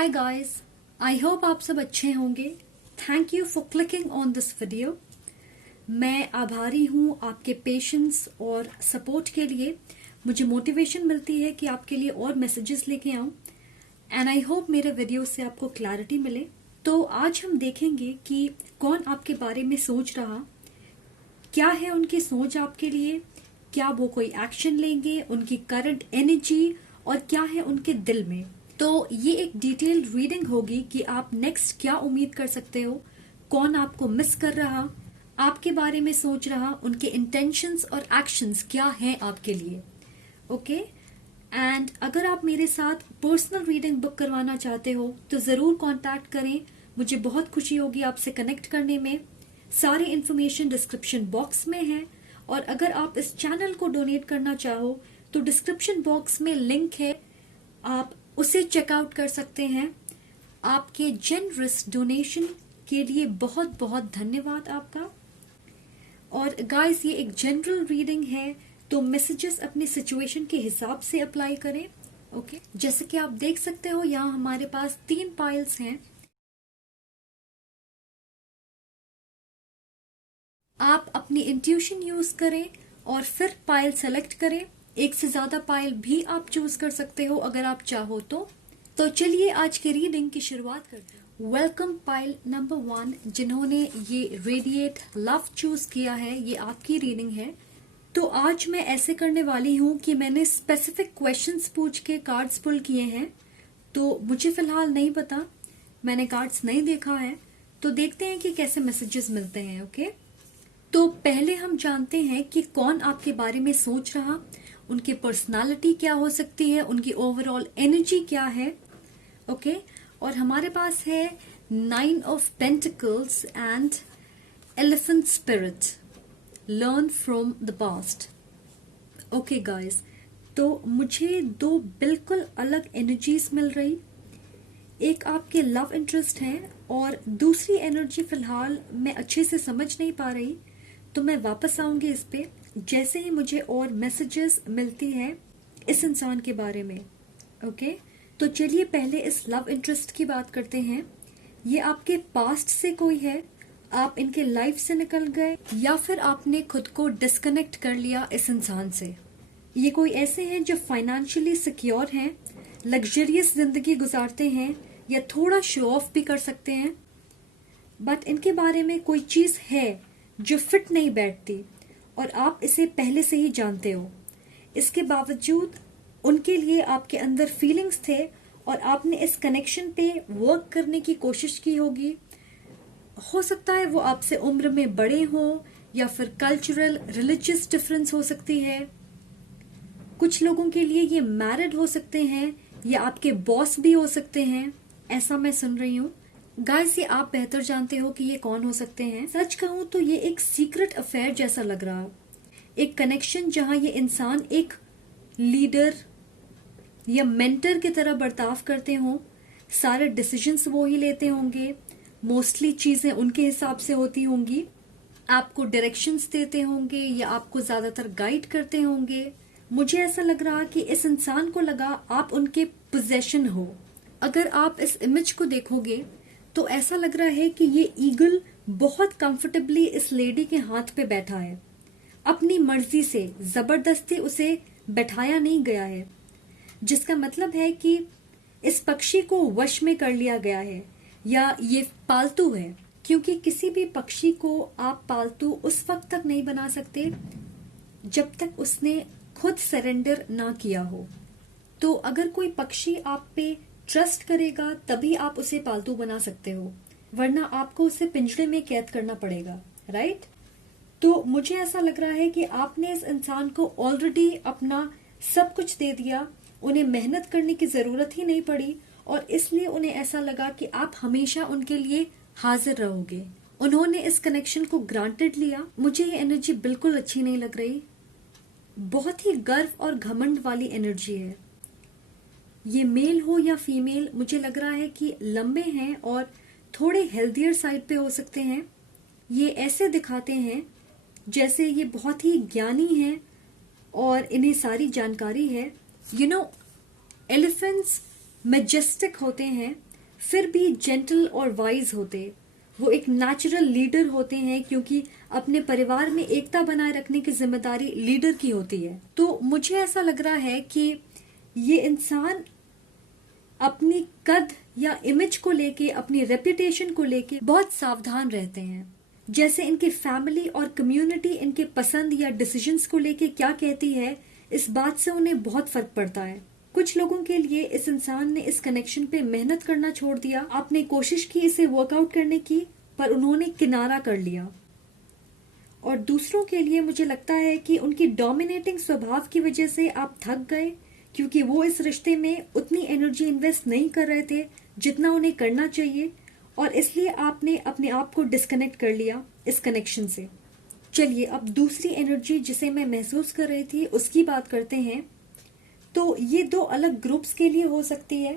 Hi guys, I hope आप सब अच्छे होंगे। Thank you for clicking on this video. मैं आभारी हूँ आपके पेशेंस और सपोर्ट के लिए। मुझे मोटिवेशन मिलती है कि आपके लिए और मैसेजेस लेके आऊँ एंड आई होप मेरे वीडियो से आपको क्लैरिटी मिले। तो आज हम देखेंगे कि कौन आपके बारे में सोच रहा, क्या है उनकी सोच आपके लिए, क्या वो कोई एक्शन लेंगे, उनकी करंट एनर्जी और क्या है उनके दिल में। तो ये एक डिटेल्ड रीडिंग होगी कि आप नेक्स्ट क्या उम्मीद कर सकते हो, कौन आपको मिस कर रहा, आपके बारे में सोच रहा, उनके इंटेंशंस और एक्शंस क्या हैं आपके लिए। ओके एंड अगर आप मेरे साथ पर्सनल रीडिंग बुक करवाना चाहते हो तो जरूर कांटेक्ट करें। मुझे बहुत खुशी होगी आपसे कनेक्ट करने में। सारी इंफॉर्मेशन डिस्क्रिप्शन बॉक्स में है और अगर आप इस चैनल को डोनेट करना चाहो तो डिस्क्रिप्शन बॉक्स में लिंक है, आप उसे चेकआउट कर सकते हैं। आपके जेनरस डोनेशन के लिए बहुत बहुत धन्यवाद आपका। और गाइस, ये एक जनरल रीडिंग है तो मैसेजेस अपनी सिचुएशन के हिसाब से अप्लाई करें। ओके जैसे कि आप देख सकते हो यहाँ हमारे पास 3 पाइल्स हैं। आप अपनी इंट्यूशन यूज करें और फिर पाइल सेलेक्ट करें। एक से ज्यादा पाइल भी आप चूज कर सकते हो अगर आप चाहो तो चलिए आज की रीडिंग की शुरुआत करते हैं। वेलकम पाइल नंबर 1, जिन्होंने ये रेडिएट लव चूज किया है, ये आपकी रीडिंग है। तो आज मैं ऐसे करने वाली हूँ कि मैंने स्पेसिफिक क्वेश्चंस पूछ के कार्ड्स पुल किए हैं। तो मुझे फिलहाल नहीं पता, मैंने कार्ड्स नहीं देखा है, तो देखते हैं कि कैसे मैसेजेस मिलते हैं। ओके तो पहले हम जानते हैं कि कौन आपके बारे में सोच रहा, उनकी पर्सनालिटी क्या हो सकती है, उनकी ओवरऑल एनर्जी क्या है। ओके और हमारे पास है 9 of pentacles and elephant spirit, learn from the past. Okay guys, तो मुझे 2 बिल्कुल अलग एनर्जीज मिल रही। एक आपके लव इंटरेस्ट है और दूसरी एनर्जी फिलहाल मैं अच्छे से समझ नहीं पा रही, तो मैं वापस आऊंगी इस पे जैसे ही मुझे और मैसेजेस मिलती हैं इस इंसान के बारे में। ओके तो चलिए पहले इस लव इंटरेस्ट की बात करते हैं। ये आपके पास्ट से कोई है, आप इनके लाइफ से निकल गए या फिर आपने खुद को डिस्कनेक्ट कर लिया इस इंसान से। ये कोई ऐसे हैं जो फाइनेंशियली सिक्योर हैं, लग्जरियस जिंदगी गुजारते हैं या थोड़ा शो ऑफ भी कर सकते हैं, बट इनके बारे में कोई चीज है जो फिट नहीं बैठती और आप इसे पहले से ही जानते हो। इसके बावजूद उनके लिए आपके अंदर फीलिंग्स थे और आपने इस कनेक्शन पे वर्क करने की कोशिश की होगी। हो सकता है वो आपसे उम्र में बड़े हो या फिर कल्चरल रिलीजियस डिफरेंस हो सकती है। कुछ लोगों के लिए ये मैरिड हो सकते हैं या आपके बॉस भी हो सकते हैं, ऐसा मैं सुन रही हूँ। गाइस, ये आप बेहतर जानते हो कि ये कौन हो सकते हैं। सच कहूं तो ये एक सीक्रेट अफेयर जैसा लग रहा, एक कनेक्शन जहां ये इंसान एक लीडर या मेंटर की तरह बर्ताव करते हों। सारे डिसीजंस वो ही लेते होंगे, मोस्टली चीजें उनके हिसाब से होती होंगी, आपको डायरेक्शंस देते होंगे या आपको ज्यादातर गाइड करते होंगे। मुझे ऐसा लग रहा कि इस इंसान को लगा आप उनके पोजेशन हो। अगर आप इस इमेज को देखोगे तो ऐसा लग रहा है कि ये ईगल बहुत कंफर्टेबली इस लेडी के हाथ पे बैठा है। अपनी मर्जी से जबरदस्ती उसे बैठाया नहीं गया है, जिसका मतलब है कि इस पक्षी को वश में कर लिया गया है या ये पालतू है, क्योंकि किसी भी पक्षी को आप पालतू उस वक्त तक नहीं बना सकते जब तक उसने खुद सरेंडर ना किया हो। तो अगर कोई पक्षी आप पे ट्रस्ट करेगा तभी आप उसे पालतू बना सकते हो, वरना आपको उसे पिंजरे में कैद करना पड़ेगा, राइट। तो मुझे ऐसा लग रहा है कि आपने इस इंसान को ऑलरेडी अपना सब कुछ दे दिया, उन्हें मेहनत करने की जरूरत ही नहीं पड़ी और इसलिए उन्हें ऐसा लगा कि आप हमेशा उनके लिए हाजिर रहोगे। उन्होंने इस कनेक्शन को ग्रांटेड लिया। मुझे ये एनर्जी बिल्कुल अच्छी नहीं लग रही, बहुत ही गर्व और घमंड वाली एनर्जी है। ये मेल हो या फीमेल, मुझे लग रहा है कि लंबे हैं और थोड़े हेल्थियर साइड पे हो सकते हैं। ये ऐसे दिखाते हैं जैसे ये बहुत ही ज्ञानी हैं और इन्हें सारी जानकारी है। एलिफेंट्स मैजेस्टिक होते हैं फिर भी जेंटल और वाइज होते। वो एक नेचुरल लीडर होते हैं क्योंकि अपने परिवार में एकता बनाए रखने की जिम्मेदारी लीडर की होती है। तो मुझे ऐसा लग रहा है कि ये इंसान अपनी कद या इमेज को लेके, अपनी रेपुटेशन को लेके बहुत सावधान रहते हैं। जैसे इनकी फैमिली और कम्युनिटी इनके पसंद या डिसीजंस को लेके क्या कहती है, इस बात से उन्हें बहुत फर्क पड़ता है। कुछ लोगों के लिए इस इंसान ने इस कनेक्शन पे मेहनत करना छोड़ दिया। आपने कोशिश की इसे वर्कआउट करने की, पर उन्होंने किनारा कर लिया। और दूसरों के लिए मुझे लगता है कि उनकी डोमिनेटिंग स्वभाव की वजह से आप थक गए, क्योंकि वो इस रिश्ते में उतनी एनर्जी इन्वेस्ट नहीं कर रहे थे जितना उन्हें करना चाहिए, और इसलिए आपने अपने आप को डिस्कनेक्ट कर लिया इस कनेक्शन से। चलिए अब दूसरी एनर्जी जिसे मैं महसूस कर रही थी उसकी बात करते हैं। तो ये दो अलग ग्रुप्स के लिए हो सकती है,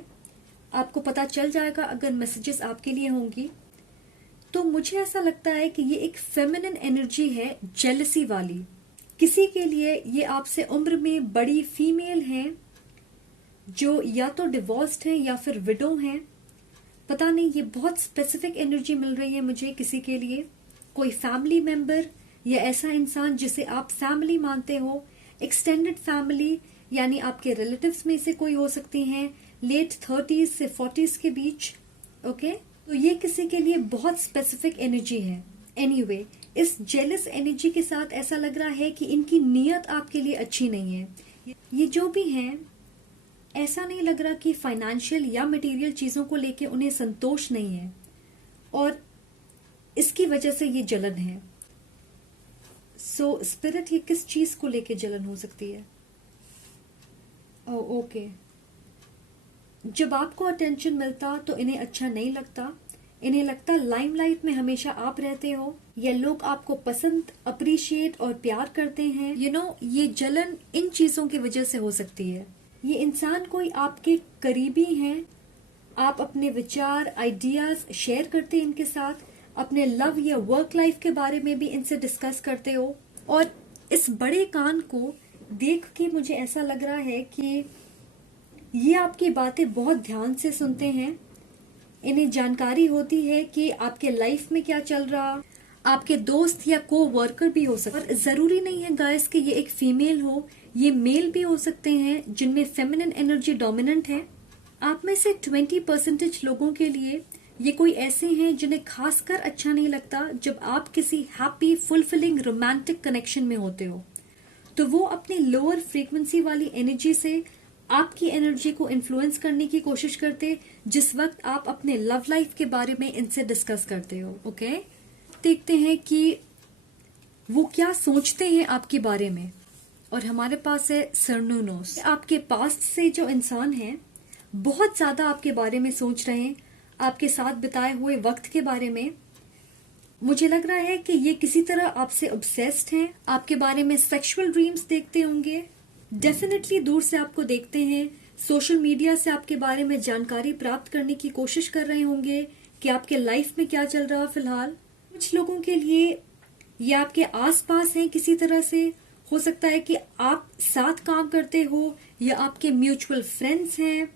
आपको पता चल जाएगा अगर मैसेजेस आपके लिए होंगी। तो मुझे ऐसा लगता है कि ये एक फेमिनिन एनर्जी है, जेलसी वाली। किसी के लिए ये आपसे उम्र में बड़ी फीमेल हैं जो या तो डिवोर्स्ड हैं या फिर विडो हैं। पता नहीं, ये बहुत स्पेसिफिक एनर्जी मिल रही है मुझे किसी के लिए। कोई फैमिली मेंबर या ऐसा इंसान जिसे आप फैमिली मानते हो, एक्सटेंडेड फैमिली, यानी आपके रिलेटिव्स में से कोई हो सकती हैं, लेट 30s से 40s के बीच। ओके, तो ये किसी के लिए बहुत स्पेसिफिक एनर्जी है। एनीवे, इस जेलस एनर्जी के साथ ऐसा लग रहा है कि इनकी नीयत आपके लिए अच्छी नहीं है। ये जो भी हैं, ऐसा नहीं लग रहा कि फाइनेंशियल या मटेरियल चीजों को लेके उन्हें संतोष नहीं है, और इसकी वजह से ये जलन है। सो स्पिरिट, ये किस चीज को लेके जलन हो सकती है? ओके, जब आपको अटेंशन मिलता तो इन्हें अच्छा नहीं लगता। इन्हें लगता लाइमलाइट में हमेशा आप रहते हो, या लोग आपको पसंद, अप्रिशिएट और प्यार करते हैं। ये जलन इन चीजों की वजह से हो सकती है। ये इंसान कोई आपके करीबी हैं, आप अपने विचार, आइडियाज शेयर करते हैं इनके साथ, अपने लव या वर्क लाइफ के बारे में भी इनसे डिस्कस करते हो। और इस बड़े कान को देख के मुझे ऐसा लग रहा है कि ये आपकी बातें बहुत ध्यान से सुनते हैं। इन्हें जानकारी होती है कि आपके लाइफ में क्या चल रहा। आपके दोस्त या को वर्कर भी हो सकते हैं, और जरूरी नहीं है गाइस कि ये एक फीमेल हो, ये मेल भी हो सकते हैं जिनमें फेमिनिन एनर्जी डोमिनेंट है। आप में से 20% लोगों के लिए ये कोई ऐसे हैं जिन्हें खासकर अच्छा नहीं लगता जब आप किसी हैप्पी, फुलफिलिंग, रोमांटिक कनेक्शन में होते हो। तो वो अपनी लोअर फ्रीक्वेंसी वाली एनर्जी से आपकी एनर्जी को इन्फ्लुएंस करने की कोशिश करते जिस वक्त आप अपने लव लाइफ के बारे में इनसे डिस्कस करते हो। ओके, देखते हैं कि वो क्या सोचते हैं आपके बारे में। और हमारे पास है सरनूनोस। आपके पास्ट से जो इंसान हैं बहुत ज्यादा आपके बारे में सोच रहे हैं, आपके साथ बिताए हुए वक्त के बारे में। मुझे लग रहा है कि ये किसी तरह आपसे ऑब्सेस्ड हैं, आपके बारे में सेक्सुअल ड्रीम्स देखते होंगे, डेफिनेटली दूर से आपको देखते हैं, सोशल मीडिया से आपके बारे में जानकारी प्राप्त करने की कोशिश कर रहे होंगे कि आपके लाइफ में क्या चल रहा फिलहाल। कुछ लोगों के लिए ये आपके आसपास हैं किसी तरह से। हो सकता है कि आप साथ काम करते हो, या आपके म्यूचुअल फ्रेंड्स हैं,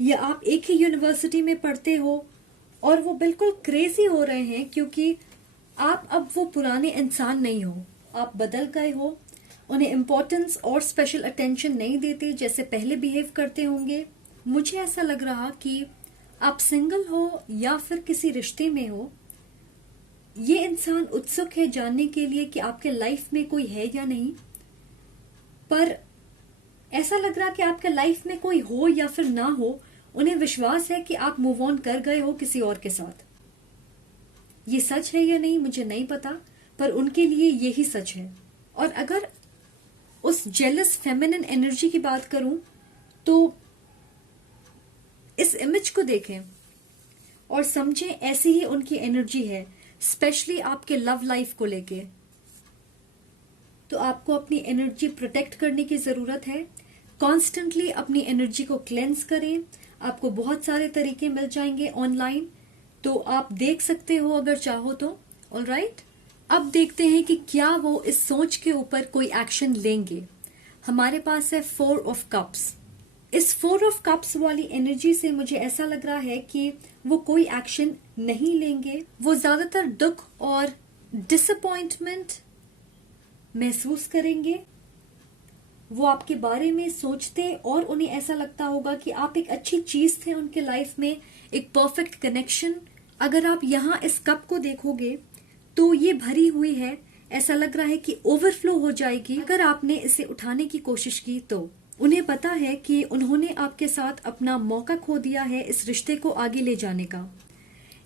या आप एक ही यूनिवर्सिटी में पढ़ते हो, और वो बिल्कुल क्रेजी हो रहे हैं क्योंकि आप अब वो पुराने इंसान नहीं हो, आप बदल गए हो। उन्हें इम्पोर्टेंस और स्पेशल अटेंशन नहीं देते जैसे पहले बिहेव करते होंगे। मुझे ऐसा लग रहा कि आप सिंगल हो या फिर किसी रिश्ते में हो। ये इंसान उत्सुक है जानने के लिए कि आपके लाइफ में कोई है या नहीं, पर ऐसा लग रहा कि आपके लाइफ में कोई हो या फिर ना हो, उन्हें विश्वास है कि आप मूव ऑन कर गए हो किसी और के साथ। ये सच है या नहीं मुझे नहीं पता, पर उनके लिए यही सच है। और अगर उस जेलस फेमिनिन एनर्जी की बात करूं तो इस इमेज को देखें और समझें ऐसी ही उनकी एनर्जी है, स्पेशली आपके लव लाइफ को लेके। तो आपको अपनी एनर्जी प्रोटेक्ट करने की जरूरत है। कॉन्स्टेंटली अपनी एनर्जी को क्लेंस करें। आपको बहुत सारे तरीके मिल जाएंगे ऑनलाइन, तो आप देख सकते हो अगर चाहो तो। ऑलराइट, अब देखते हैं कि क्या वो इस सोच के ऊपर कोई एक्शन लेंगे। हमारे पास है 4 ऑफ कप्स। इस 4 ऑफ कप्स वाली एनर्जी से मुझे ऐसा लग रहा है कि वो कोई एक्शन नहीं लेंगे। वो ज्यादातर दुख और डिसअपॉइंटमेंट महसूस करेंगे। वो आपके बारे में सोचते और उन्हें ऐसा लगता होगा कि आप एक अच्छी चीज थे उनके लाइफ में, एक परफेक्ट कनेक्शन। अगर आप यहाँ इस कप को देखोगे तो ये भरी हुई है, ऐसा लग रहा है कि ओवरफ्लो हो जाएगी अगर आपने इसे उठाने की कोशिश की तो। उन्हें पता है कि उन्होंने आपके साथ अपना मौका खो दिया है इस रिश्ते को आगे ले जाने का।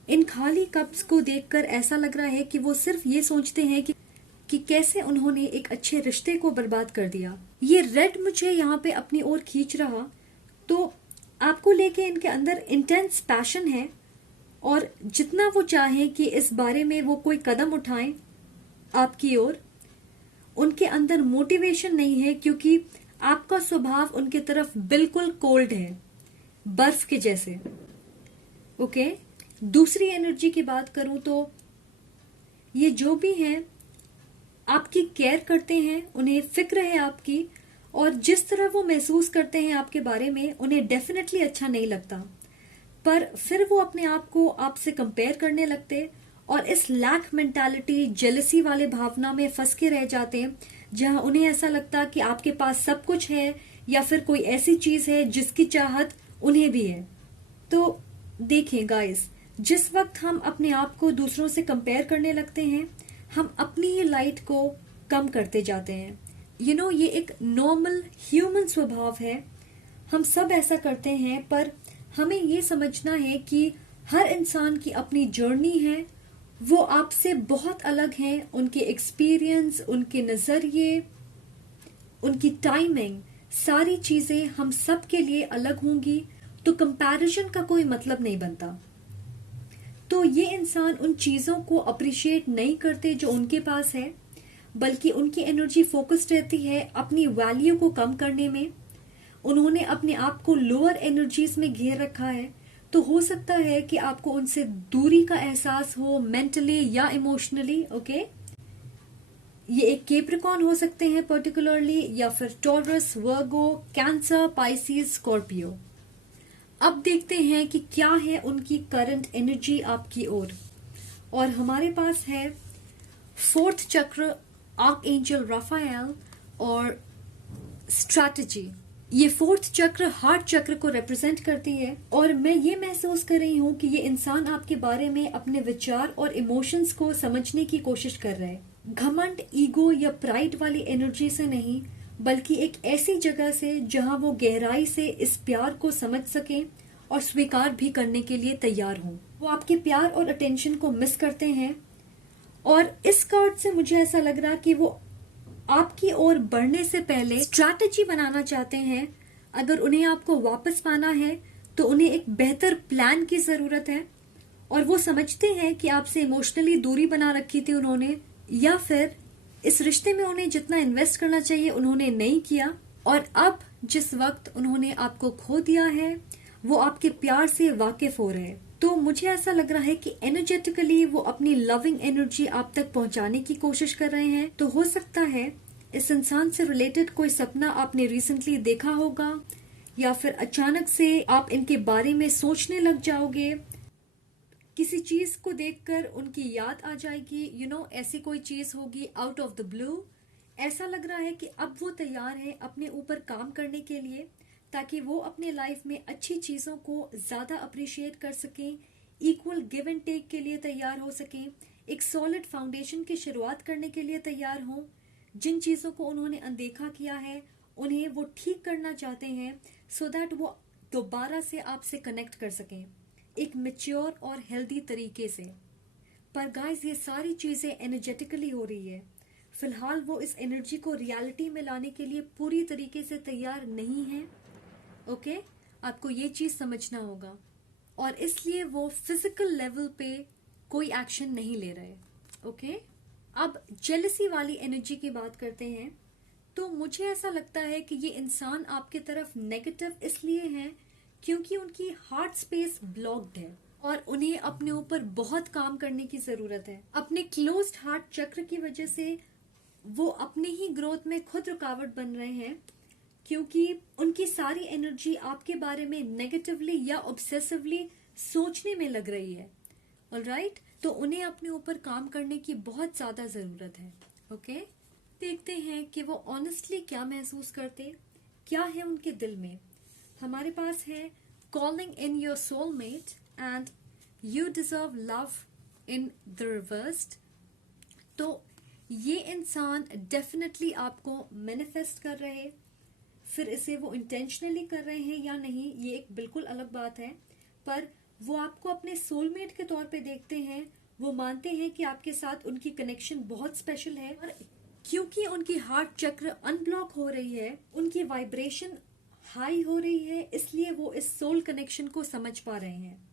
इन खाली कप्स को देखकर ऐसा लग रहा है कि वो सिर्फ ये सोचते हैं कि कैसे उन्होंने एक अच्छे रिश्ते को बर्बाद कर दिया। ये रेड मुझे यहाँ पे अपनी ओर खींच रहा, तो आपको लेके इनके अंदर इंटेंस पैशन है और जितना वो चाहें कि इस बारे में वो कोई कदम उठाएं आपकी ओर, उनके अंदर मोटिवेशन नहीं है क्योंकि आपका स्वभाव उनके तरफ बिल्कुल कोल्ड है, बर्फ के जैसे। ओके, दूसरी एनर्जी की बात करूं तो ये जो भी हैं आपकी केयर करते हैं, उन्हें फिक्र है आपकी, और जिस तरह वो महसूस करते हैं आपके बारे में उन्हें डेफिनेटली अच्छा नहीं लगता। पर फिर वो अपने आप को आपसे कंपेयर करने लगते और इस लैक मेंटालिटी, जेलसी वाले भावना में फंस के रह जाते हैं, जहां उन्हें ऐसा लगता कि आपके पास सब कुछ है या फिर कोई ऐसी चीज है जिसकी चाहत उन्हें भी है। तो देखें गाइस, जिस वक्त हम अपने आप को दूसरों से कंपेयर करने लगते हैं, हम अपनी ही लाइट को कम करते जाते हैं। ये एक नॉर्मल ह्यूमन स्वभाव है, हम सब ऐसा करते हैं। पर हमें ये समझना है कि हर इंसान की अपनी जर्नी है, वो आपसे बहुत अलग हैं। उनके एक्सपीरियंस, उनके नजरिए, उनकी टाइमिंग, सारी चीजें हम सब के लिए अलग होंगी, तो कंपैरिजन का कोई मतलब नहीं बनता। तो ये इंसान उन चीजों को अप्रिशिएट नहीं करते जो उनके पास है, बल्कि उनकी एनर्जी फोकस्ड रहती है अपनी वैल्यू को कम करने में। उन्होंने अपने आप को लोअर एनर्जीज में घेर रखा है, तो हो सकता है कि आपको उनसे दूरी का एहसास हो, मेंटली या इमोशनली। ओके, ये एक कैप्रिकॉर्न हो सकते हैं पर्टिकुलरली, या फिर टॉरस, वर्गो, कैंसर, पाइसिस, स्कॉर्पियो। अब देखते हैं कि क्या है उनकी करंट एनर्जी आपकी ओर। और हमारे पास है फोर्थ चक्र, आर्कएंजल राफाएल और स्ट्रैटेजी। ये फोर्थ चक्र हार्ट चक्र को रिप्रेजेंट करती है, और मैं ये महसूस कर रही हूँ कि ये इंसान आपके बारे में अपने विचार और इमोशंस को समझने की कोशिश कर रहे हैं। घमंड, ईगो या प्राइड वाली एनर्जी से नहीं, बल्कि एक ऐसी जगह से जहां वो गहराई से इस प्यार को समझ सकें और स्वीकार भी करने के लिए तैयार हों। वो आपके प्यार और अटेंशन को मिस करते हैं, और इस कार्ड से मुझे ऐसा लग रहा कि वो आपकी ओर बढ़ने से पहले स्ट्रैटेजी बनाना चाहते हैं। अगर उन्हें आपको वापस पाना है तो उन्हें एक बेहतर प्लान की जरूरत है, और वो समझते हैं कि आपसे इमोशनली दूरी बना रखी थी उन्होंने, या फिर इस रिश्ते में उन्हें जितना इन्वेस्ट करना चाहिए उन्होंने नहीं किया, और अब जिस वक्त उन्होंने आपको खो दिया है वो आपके प्यार से वाकिफ हो रहे हैं। तो मुझे ऐसा लग रहा है कि एनर्जेटिकली वो अपनी लविंग एनर्जी आप तक पहुंचाने की कोशिश कर रहे हैं। तो हो सकता है इस इंसान से रिलेटेड कोई सपना आपने रिसेंटली देखा होगा, या फिर अचानक से आप इनके बारे में सोचने लग जाओगे। किसी चीज को देखकर उनकी याद आ जाएगी, ऐसी कोई चीज होगी आउट ऑफ द ब्लू। ऐसा लग रहा है कि अब वो तैयार है अपने ऊपर काम करने के लिए, ताकि वो अपने लाइफ में अच्छी चीजों को ज्यादा अप्रिशिएट कर सकें, इक्वल गिव एंड टेक के लिए तैयार हो सकें, एक सॉलिड फाउंडेशन की शुरुआत करने के लिए तैयार हों। जिन चीजों को उन्होंने अनदेखा किया है उन्हें वो ठीक करना चाहते हैं, सो दैट वो दोबारा से आपसे कनेक्ट कर सकें एक मैच्योर और हेल्दी तरीके से। पर गाइस, ये सारी चीजें एनर्जेटिकली हो रही है। फिलहाल वो इस एनर्जी को रियलिटी में लाने के लिए पूरी तरीके से तैयार नहीं है। ओके, आपको ये चीज समझना होगा, और इसलिए वो फिजिकल लेवल पे कोई एक्शन नहीं ले रहे। ओके, अब जेलसी वाली एनर्जी की बात करते हैं। तो मुझे ऐसा लगता है कि ये इंसान आपके तरफ नेगेटिव इसलिए हैं क्योंकि उनकी हार्ट स्पेस ब्लॉक्ड है और उन्हें अपने ऊपर बहुत काम करने की जरूरत है। अपने क्लोज्ड हार्ट चक्र की वजह से वो अपनी ही ग्रोथ में खुद रुकावट बन रहे हैं, क्योंकि उनकी सारी एनर्जी आपके बारे में नेगेटिवली या ऑब्सेसिवली सोचने में लग रही है। ऑलराइट, तो उन्हें अपने ऊपर काम करने की बहुत ज्यादा जरूरत है। ओके, देखते हैं कि वो ऑनेस्टली क्या महसूस करते, क्या है उनके दिल में। हमारे पास है calling in your soulmate and you deserve love in the reversed. तो ये इंसान डेफिनेटली आपको मैनिफेस्ट कर रहे हैं, फिर इसे वो इंटेंशनली कर रहे हैं या नहीं ये एक बिल्कुल अलग बात है, पर वो आपको अपने सोलमेट के तौर पे देखते हैं। वो मानते हैं कि आपके साथ उनकी कनेक्शन बहुत स्पेशल है, और क्योंकि उनकी हार्ट चक्र अनब्लॉक हो रही है, उनकी वाइब्रेशन हाई हो रही है, इसलिए वो इस सोल कनेक्शन को समझ पा रहे हैं।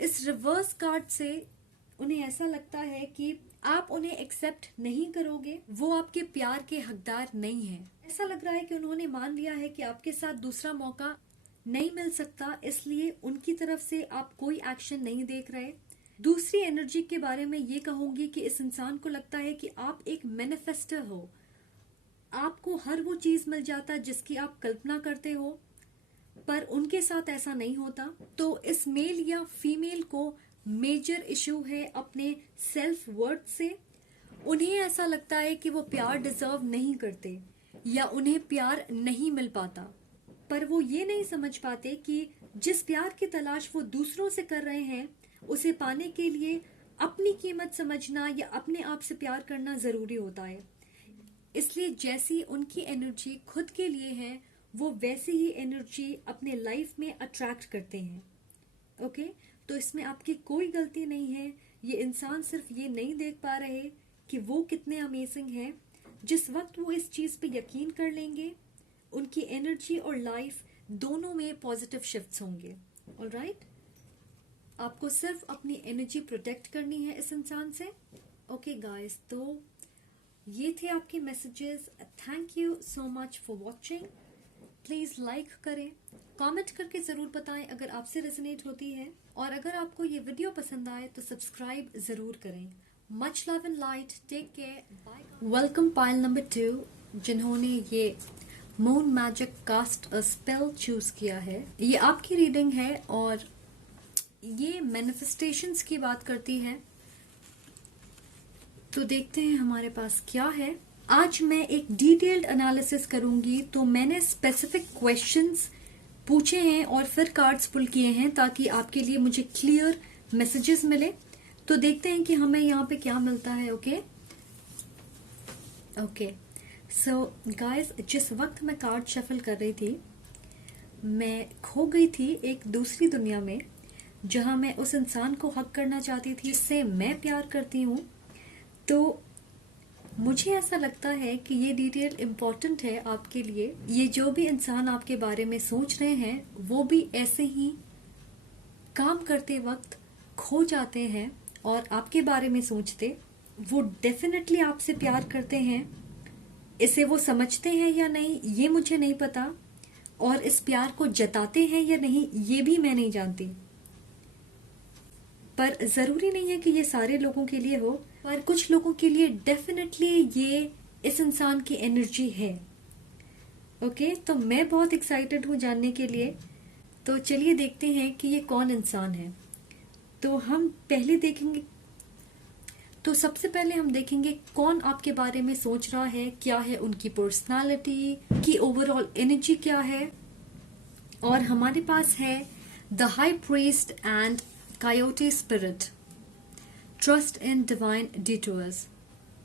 इस रिवर्स कार्ड से उन्हें ऐसा लगता है कि आप उन्हें एक्सेप्ट नहीं करोगे, वो आपके प्यार के हकदार नहीं है। ऐसा लग रहा है कि उन्होंने मान लिया है कि आपके साथ दूसरा मौका नहीं मिल सकता, इसलिए उनकी तरफ से आप कोई एक्शन नहीं देख रहे। दूसरी एनर्जी के बारे में ये कहूंगी कि इस इंसान को लगता है कि आप एक मैनिफेस्टर हो, आपको हर वो चीज मिल जाता जिसकी आप कल्पना करते हो, पर उनके साथ ऐसा नहीं होता। तो इस मेल या फीमेल को मेजर इशू है अपने सेल्फ वर्थ से। उन्हें ऐसा लगता है कि वो प्यार डिजर्व नहीं करते या उन्हें प्यार नहीं मिल पाता, पर वो ये नहीं समझ पाते कि जिस प्यार की तलाश वो दूसरों से कर रहे हैं, उसे पाने के लिए अपनी कीमत समझना या अपने आप से प्यार करना जरूरी होता है। इसलिए जैसी उनकी एनर्जी खुद के लिए है, वो वैसी ही एनर्जी अपने लाइफ में अट्रैक्ट करते हैं। ओके, तो इसमें आपकी कोई गलती नहीं है। ये इंसान सिर्फ ये नहीं देख पा रहे कि वो कितने अमेजिंग हैं। जिस वक्त वो इस चीज पे यकीन कर लेंगे, उनकी एनर्जी और लाइफ दोनों में पॉजिटिव शिफ्ट्स होंगे। ऑलराइट, आपको सिर्फ अपनी एनर्जी प्रोटेक्ट करनी है इस इंसान से। ओके गाइस, तो ये थे आपके messages. Thank you so much for watching. Please like करें, कमेंट करके जरूर बताएं अगर आपसे रेजोनेट होती है, और अगर आपको ये वीडियो पसंद आए तो सब्सक्राइब जरूर करें। Much love and light, take care, bye. Welcome pile number 2, जिन्होंने ये moon magic cast a spell choose किया है। ये आपकी रीडिंग है और ये मैनिफेस्टेशंस की बात करती है। तो देखते हैं हमारे पास क्या है। आज मैं एक डिटेल्ड एनालिसिस करूंगी, तो मैंने स्पेसिफिक क्वेश्चंस पूछे हैं और फिर कार्ड्स पुल किए हैं ताकि आपके लिए मुझे क्लियर मैसेजेस मिले। तो देखते हैं कि हमें यहाँ पे क्या मिलता है। ओके ओके, सो गाइस, जिस वक्त मैं कार्ड शफल कर रही थी, मैं खो गई थी एक दूसरी दुनिया में, जहां मैं उस इंसान को हक करना चाहती थी जिससे मैं प्यार करती हूँ। तो मुझे ऐसा लगता है कि ये डिटेल इम्पोर्टेंट है आपके लिए। ये जो भी इंसान आपके बारे में सोच रहे हैं, वो भी ऐसे ही काम करते वक्त खो जाते हैं और आपके बारे में सोचते। वो डेफिनेटली आपसे प्यार करते हैं, इसे वो समझते हैं या नहीं ये मुझे नहीं पता, और इस प्यार को जताते हैं या नहीं ये भी मैं नहीं जानती। पर जरूरी नहीं है कि ये सारे लोगों के लिए हो, पर कुछ लोगों के लिए डेफिनेटली ये इस इंसान की एनर्जी है। ओके, तो मैं बहुत एक्साइटेड हूँ जानने के लिए। तो चलिए देखते हैं कि ये कौन इंसान है। तो हम पहले देखेंगे, तो सबसे पहले हम देखेंगे कौन आपके बारे में सोच रहा है, क्या है उनकी पर्सनालिटी की ओवरऑल एनर्जी क्या है। और हमारे पास है the high priest and coyote spirit, trust in divine डिटोर्स।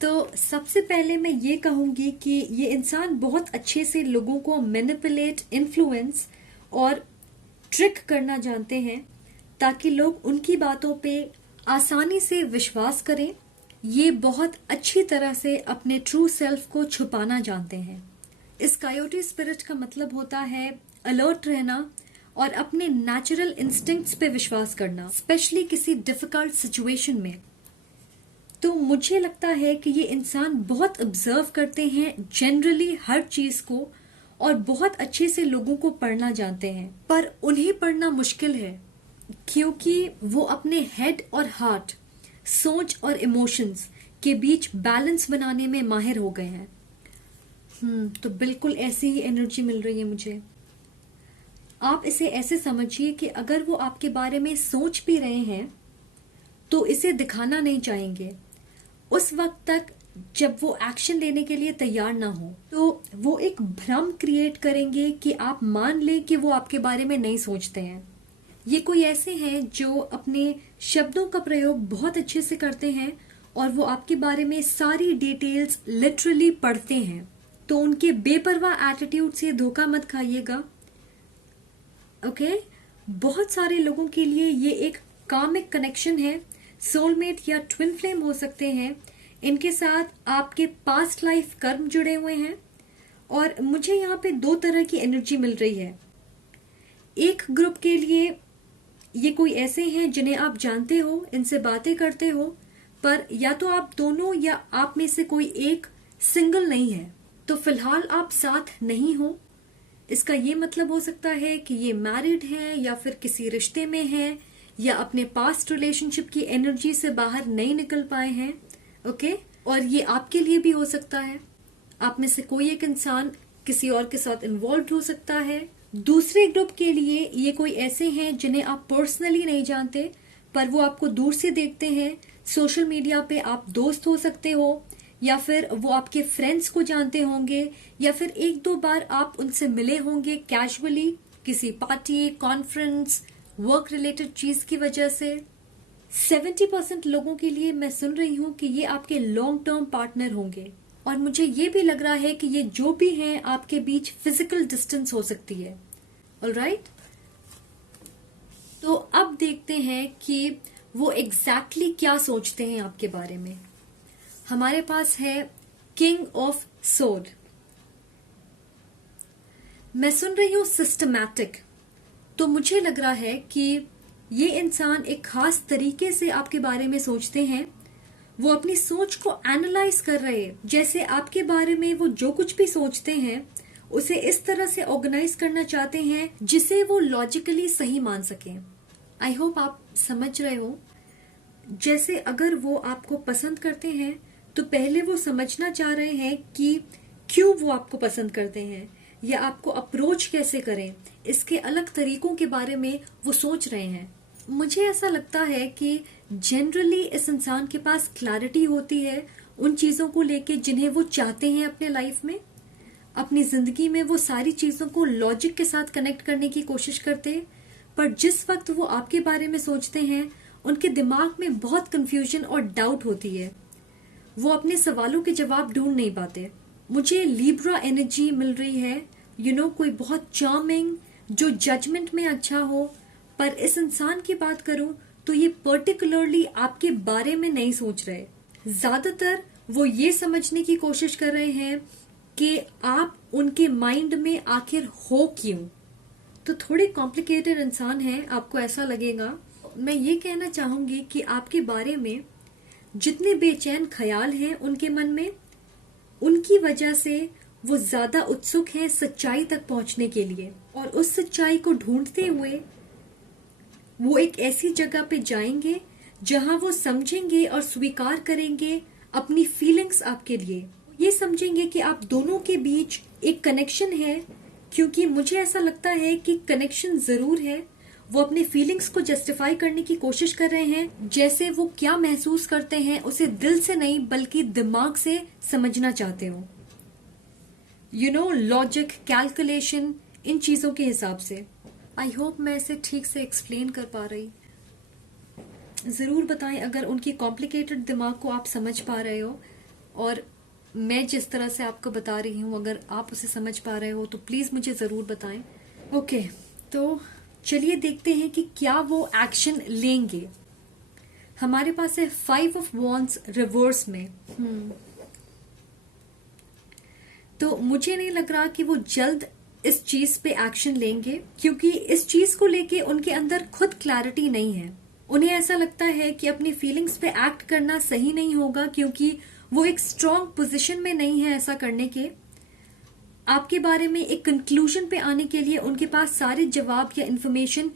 तो सबसे पहले मैं ये कहूंगी कि ये इंसान बहुत अच्छे से लोगों को मैनिपुलेट, इन्फ्लुएंस और ट्रिक करना जानते हैं ताकि लोग उनकी बातों पे आसानी से विश्वास करें। ये बहुत अच्छी तरह से अपने ट्रू सेल्फ को छुपाना जानते हैं। इस कायोटी स्पिरिट का मतलब होता है अलर्ट रहना और अपने नेचुरल इंस्टिंक्ट्स पे विश्वास करना, स्पेशली किसी डिफिकल्ट सिचुएशन में। तो मुझे लगता है कि ये इंसान बहुत ऑब्जर्व करते हैं जनरली हर चीज को, और बहुत अच्छे से लोगों को पढ़ना जानते हैं। पर उन्हें पढ़ना मुश्किल है क्योंकि वो अपने हेड और हार्ट, सोच और इमोशंस के बीच बैलेंस बनाने में माहिर हो गए हैं। तो बिल्कुल ऐसी ही एनर्जी मिल रही है मुझे। आप इसे ऐसे समझिए कि अगर वो आपके बारे में सोच भी रहे हैं तो इसे दिखाना नहीं चाहेंगे उस वक्त तक जब वो एक्शन लेने के लिए तैयार ना हो। तो वो एक भ्रम क्रिएट करेंगे कि आप मान लें कि वो आपके बारे में नहीं सोचते हैं। ये कोई ऐसे हैं जो अपने शब्दों का प्रयोग बहुत अच्छे से करते हैं और वो आपके बारे में सारी डिटेल्स लिटरली पढ़ते हैं। तो उनके बेपरवाह एटीट्यूड से धोखा मत खाइएगा। ओके, बहुत सारे लोगों के लिए ये एक कार्मिक कनेक्शन है, सोलमेट या ट्विन फ्लेम हो सकते हैं। इनके साथ आपके पास्ट लाइफ कर्म जुड़े हुए हैं और मुझे यहाँ पे दो तरह की एनर्जी मिल रही है। एक ग्रुप के लिए ये कोई ऐसे हैं जिन्हें आप जानते हो, इनसे बातें करते हो, पर या तो आप दोनों या आप में से कोई एक सिंगल नहीं है, तो फिलहाल आप साथ नहीं हो। इसका ये मतलब हो सकता है कि ये मैरिड है या फिर किसी रिश्ते में है या अपने पास्ट रिलेशनशिप की एनर्जी से बाहर नहीं निकल पाए हैं। ओके, और ये आपके लिए भी हो सकता है। आप में से कोई एक इंसान किसी और के साथ इन्वॉल्व हो सकता है। दूसरे ग्रुप के लिए ये कोई ऐसे हैं जिन्हें आप पर्सनली नहीं जानते, पर वो आपको दूर से देखते हैं। सोशल मीडिया पे आप दोस्त हो सकते हो या फिर वो आपके फ्रेंड्स को जानते होंगे या फिर एक दो बार आप उनसे मिले होंगे कैजुअली किसी पार्टी, कॉन्फ्रेंस, वर्क रिलेटेड चीज की वजह से। 70% लोगों के लिए मैं सुन रही हूँ कि ये आपके लॉन्ग टर्म पार्टनर होंगे और मुझे ये भी लग रहा है कि ये जो भी हैं आपके बीच फिजिकल डिस्टेंस हो सकती है। ऑलराइट, तो अब देखते हैं कि वो एग्जैक्टली क्या सोचते हैं आपके बारे में। हमारे पास है किंग ऑफ सोर्ड। मैं सुन रही हूं सिस्टमैटिक, तो मुझे लग रहा है कि ये इंसान एक खास तरीके से आपके बारे में सोचते हैं। वो अपनी सोच को एनालाइज कर रहे हैं, जैसे आपके बारे में वो जो कुछ भी सोचते हैं उसे इस तरह से ऑर्गेनाइज करना चाहते हैं जिसे वो लॉजिकली सही मान सकें। आई होप आप समझ रहे हो। जैसे अगर वो आपको पसंद करते हैं तो पहले वो समझना चाह रहे हैं कि क्यों वो आपको पसंद करते हैं या आपको अप्रोच कैसे करें, इसके अलग तरीकों के बारे में वो सोच रहे हैं। मुझे ऐसा लगता है कि जनरली इस इंसान के पास क्लैरिटी होती है उन चीजों को लेके जिन्हें वो चाहते हैं अपने लाइफ में। अपनी जिंदगी में वो सारी चीजों को लॉजिक के साथ कनेक्ट करने की कोशिश करते हैं, पर जिस वक्त वो आपके बारे में सोचते हैं उनके दिमाग में बहुत कंफ्यूजन और डाउट होती है। वो अपने सवालों के जवाब ढूंढ नहीं पाते। मुझे लिब्रा एनर्जी मिल रही है, कोई बहुत चार्मिंग जो जजमेंट में अच्छा हो। पर इस इंसान की बात करूं तो ये पर्टिकुलरली आपके बारे में नहीं सोच रहे। ज्यादातर वो ये समझने की कोशिश कर रहे हैं कि आप उनके माइंड में आखिर हो क्यों। तो थोड़े कॉम्प्लिकेटेड इंसान हैं, आपको ऐसा लगेगा। मैं ये कहना चाहूंगी कि आपके बारे में जितने बेचैन ख्याल हैं उनके मन में, उनकी वजह से वो ज्यादा उत्सुक हैं सच्चाई तक पहुंचने के लिए, और उस सच्चाई को ढूंढते हुए वो एक ऐसी जगह पे जाएंगे जहां वो समझेंगे और स्वीकार करेंगे अपनी फीलिंग्स आपके लिए। ये समझेंगे कि आप दोनों के बीच एक कनेक्शन है, क्योंकि मुझे ऐसा लगता है कि कनेक्शन जरूर है। वो अपने फीलिंग्स को जस्टिफाई करने की कोशिश कर रहे हैं, जैसे वो क्या महसूस करते हैं उसे दिल से नहीं बल्कि दिमाग से समझना चाहते हो। लॉजिक, कैलकुलेशन, इन चीजों के हिसाब से। आई होप मैं इसे ठीक से एक्सप्लेन कर पा रही। जरूर बताएं अगर उनकी कॉम्प्लिकेटेड दिमाग को आप समझ पा रहे हो, और मैं जिस तरह से आपको बता रही हूँ अगर आप उसे समझ पा रहे हो तो प्लीज मुझे जरूर बताएं। ओके, तो चलिए देखते हैं कि क्या वो एक्शन लेंगे। हमारे पास है 5 ऑफ वॉन्ड्स रिवर्स में। तो मुझे नहीं लग रहा कि वो जल्द इस चीज पे एक्शन लेंगे, क्योंकि इस चीज को लेके उनके अंदर खुद क्लैरिटी नहीं है। उन्हें ऐसा लगता है कि अपनी फीलिंग्स पे एक्ट करना सही नहीं होगा, क्योंकि वो एक स्ट्रॉन्ग पोजीशन में नहीं है ऐसा करने के। आपके बारे में एक कंक्लूजन पे आने के लिए उनके पास सारे जवाब या इंफॉर्मेशन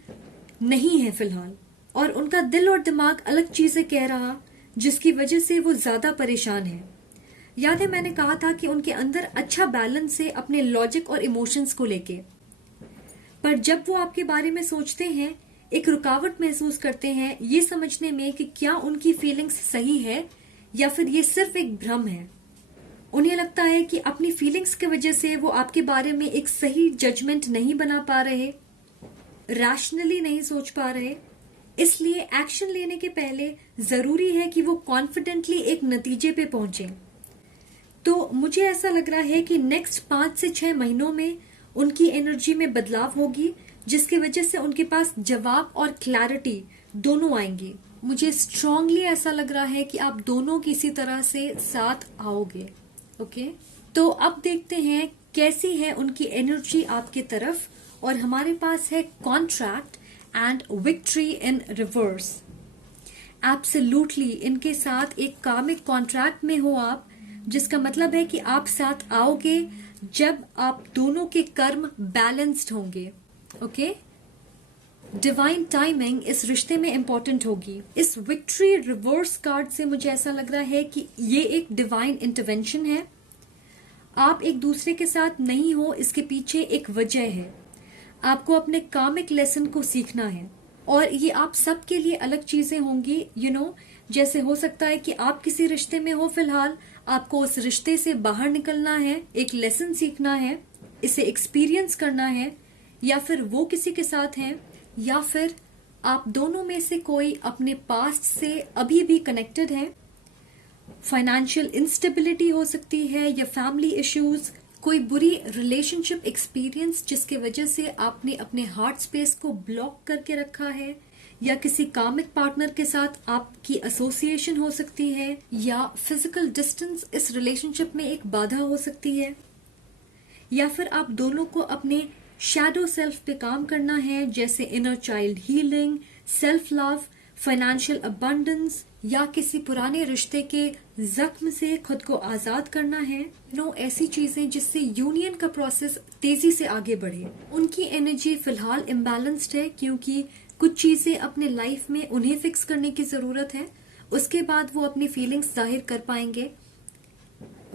नहीं है फिलहाल, और उनका दिल और दिमाग अलग चीजें कह रहा, जिसकी वजह से वो ज्यादा परेशान है। याद है मैंने कहा था कि उनके अंदर अच्छा बैलेंस है अपने लॉजिक और इमोशंस को लेके, पर जब वो आपके बारे में सोचते हैं, एक रुकावट महसूस करते हैं ये समझने में कि क्या उनकी फीलिंग्स सही है या फिर ये सिर्फ एक भ्रम है। उन्हें लगता है कि अपनी फीलिंग्स की वजह से वो आपके बारे में एक सही जजमेंट नहीं बना पा रहे, रैशनली नहीं सोच पा रहे, इसलिए एक्शन लेने के पहले जरूरी है कि वो कॉन्फिडेंटली एक नतीजे पे पहुंचे। तो मुझे ऐसा लग रहा है कि नेक्स्ट 5 से 6 महीनों में उनकी एनर्जी में बदलाव होगी, जिसकी वजह से उनके पास जवाब और क्लैरिटी दोनों आएंगी। मुझे स्ट्रांगली ऐसा लग रहा है कि आप दोनों किसी तरह से साथ आओगे। ओके, तो अब देखते हैं कैसी है उनकी एनर्जी आपके तरफ। और हमारे पास है contract and victory in reverse. Absolutely इनके साथ एक कार्मिक कॉन्ट्रैक्ट में हो आप, जिसका मतलब है कि आप साथ आओगे जब आप दोनों के कर्म बैलेंस्ड होंगे। ओके, डिवाइन टाइमिंग इस रिश्ते में इंपॉर्टेंट होगी। इस विक्ट्री रिवर्स कार्ड से मुझे ऐसा लग रहा है कि ये एक डिवाइन इंटरवेंशन है। आप एक दूसरे के साथ नहीं हो, इसके पीछे एक वजह है। आपको अपने कार्मिक लेसन को सीखना है और ये आप सबके लिए अलग चीजें होंगी। जैसे हो सकता है कि आप किसी रिश्ते में हो फिलहाल, आपको उस रिश्ते से बाहर निकलना है, एक लेसन सीखना है, इसे एक्सपीरियंस करना है, या फिर वो किसी के साथ हैं, या फिर आप दोनों में से कोई अपने पास्ट से अभी भी कनेक्टेड है। फाइनेंशियल इंस्टेबिलिटी हो सकती है या फैमिली इश्यूज, कोई बुरी रिलेशनशिप एक्सपीरियंस जिसके वजह से आपने अपने हार्ट स्पेस को ब्लॉक करके रखा है, या किसी कार्मिक पार्टनर के साथ आपकी एसोसिएशन हो सकती है, या फिजिकल डिस्टेंस इस रिलेशनशिप में एक बाधा हो सकती है, या फिर आप दोनों को अपने शैडो सेल्फ पे काम करना है, जैसे inner child healing, self love, financial abundance, या किसी पुराने रिश्ते के जख्म से खुद को आजाद करना है। ऐसी चीजें जिससे यूनियन का प्रोसेस तेजी से आगे बढ़े। उनकी एनर्जी फिलहाल इम्बैलेंस्ड है क्योंकि कुछ चीजें अपने लाइफ में उन्हें फिक्स करने की जरूरत है, उसके बाद वो अपनी फीलिंग्स जाहिर कर पाएंगे।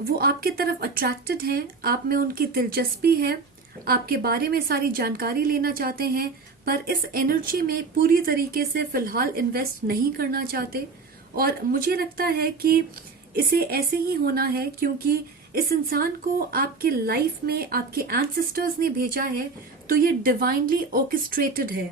वो आपके तरफ अट्रैक्टेड हैं, आप में उनकी दिलचस्पी है, आपके बारे में सारी जानकारी लेना चाहते हैं, पर इस एनर्जी में पूरी तरीके से फिलहाल इन्वेस्ट नहीं करना चाहते। और मुझे लगता है कि इसे ऐसे ही होना है क्योंकि इस इंसान को आपके लाइफ में आपके एंसेस्टर्स ने भेजा है, तो ये डिवाइनली ऑर्केस्ट्रेटेड है।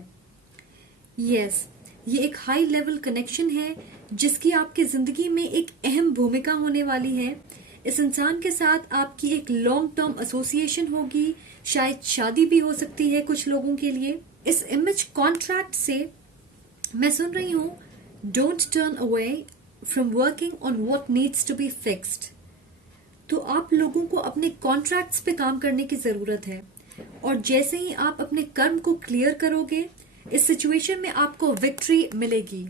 यस, ये एक हाई लेवल कनेक्शन है जिसकी आपकी जिंदगी में एक अहम भूमिका होने वाली है। इस इंसान के साथ आपकी एक लॉन्ग टर्म एसोसिएशन होगी, शायद शादी भी हो सकती है कुछ लोगों के लिए। इस इमेज कॉन्ट्रैक्ट से मैं सुन रही हूं, don't turn away from working on what needs to be fixed. तो आप लोगों को अपने कॉन्ट्रैक्ट्स पे काम करने की जरूरत है, और जैसे ही आप अपने कर्म को क्लियर करोगे, इस सिचुएशन में आपको विक्ट्री मिलेगी।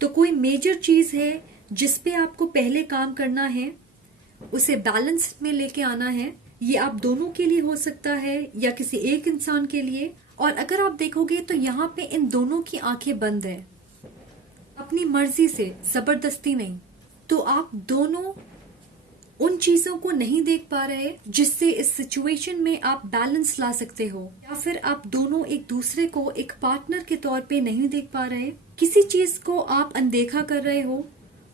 तो कोई मेजर चीज है जिस पे आपको पहले काम करना है, उसे बैलेंस में लेके आना है। ये आप दोनों के लिए हो सकता है या किसी एक इंसान के लिए। और अगर आप देखोगे तो यहाँ पे इन दोनों की आंखें बंद है, अपनी मर्जी से, जबरदस्ती नहीं। तो आप दोनों उन चीजों को नहीं देख पा रहे जिससे इस सिचुएशन में आप बैलेंस ला सकते हो, या फिर आप दोनों एक दूसरे को एक पार्टनर के तौर पे नहीं देख पा रहे, किसी चीज को आप अनदेखा कर रहे हो।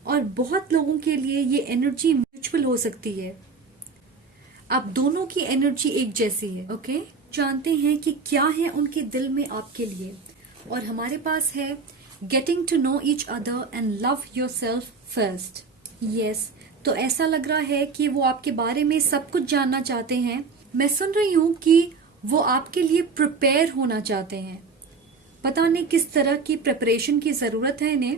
और बहुत लोगों के लिए ये एनर्जी म्यूचुअल हो सकती है, आप दोनों की एनर्जी एक जैसी है। ओके, जानते हैं कि क्या है उनके दिल में आपके लिए। और हमारे पास है getting to know each other and love yourself first. Yes, तो ऐसा लग रहा है कि वो आपके बारे में सब कुछ जानना चाहते हैं। मैं सुन रही हूँ कि वो आपके लिए प्रिपेयर होना चाहते हैं। पता नहीं किस तरह की प्रिपरेशन की जरूरत है इन्हें,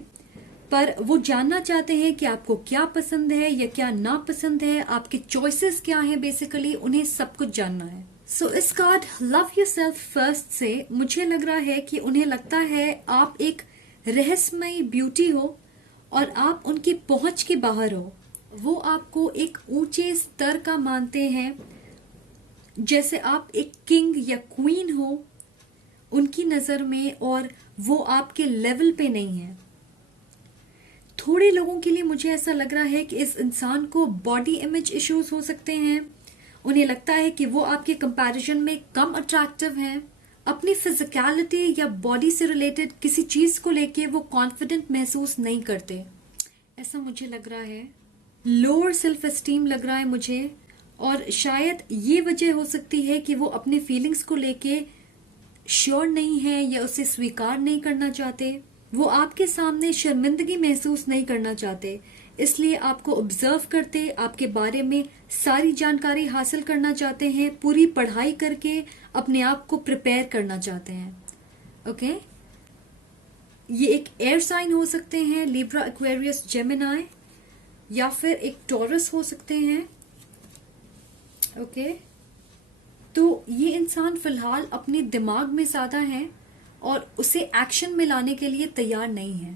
पर वो जानना चाहते हैं कि आपको क्या पसंद है या क्या नापसंद है, आपके चॉइसेस क्या हैं। बेसिकली उन्हें सब कुछ जानना है। सो इस कार्ड लव योरसेल्फ फर्स्ट से मुझे लग रहा है कि उन्हें लगता है आप एक रहस्यमयी ब्यूटी हो और आप उनकी पहुंच के बाहर हो। वो आपको एक ऊंचे स्तर का मानते हैं, जैसे आप एक किंग या क्वीन हो उनकी नजर में, और वो आपके लेवल पे नहीं है। थोड़े लोगों के लिए मुझे ऐसा लग रहा है कि इस इंसान को बॉडी इमेज इश्यूज हो सकते हैं। उन्हें लगता है कि वो आपके कंपैरिजन में कम अट्रैक्टिव हैं, अपनी फिजिकलिटी या बॉडी से रिलेटेड किसी चीज को लेके वो कॉन्फिडेंट महसूस नहीं करते, ऐसा मुझे लग रहा है। लोअर सेल्फ एस्टीम लग रहा है मुझे, और शायद ये वजह हो सकती है कि वो अपने फीलिंग्स को लेके श्योर नहीं है या उसे स्वीकार नहीं करना चाहते। वो आपके सामने शर्मिंदगी महसूस नहीं करना चाहते, इसलिए आपको ऑब्जर्व करते, आपके बारे में सारी जानकारी हासिल करना चाहते हैं, पूरी पढ़ाई करके अपने आप को प्रिपेयर करना चाहते हैं। ओके, ये एक एयर साइन हो सकते हैं, लिब्रा, एक्वेरियस, जेमिनाई, या फिर एक टॉरस हो सकते हैं। ओके, तो ये इंसान फिलहाल अपने दिमाग में ज्यादा है और उसे एक्शन में लाने के लिए तैयार नहीं है,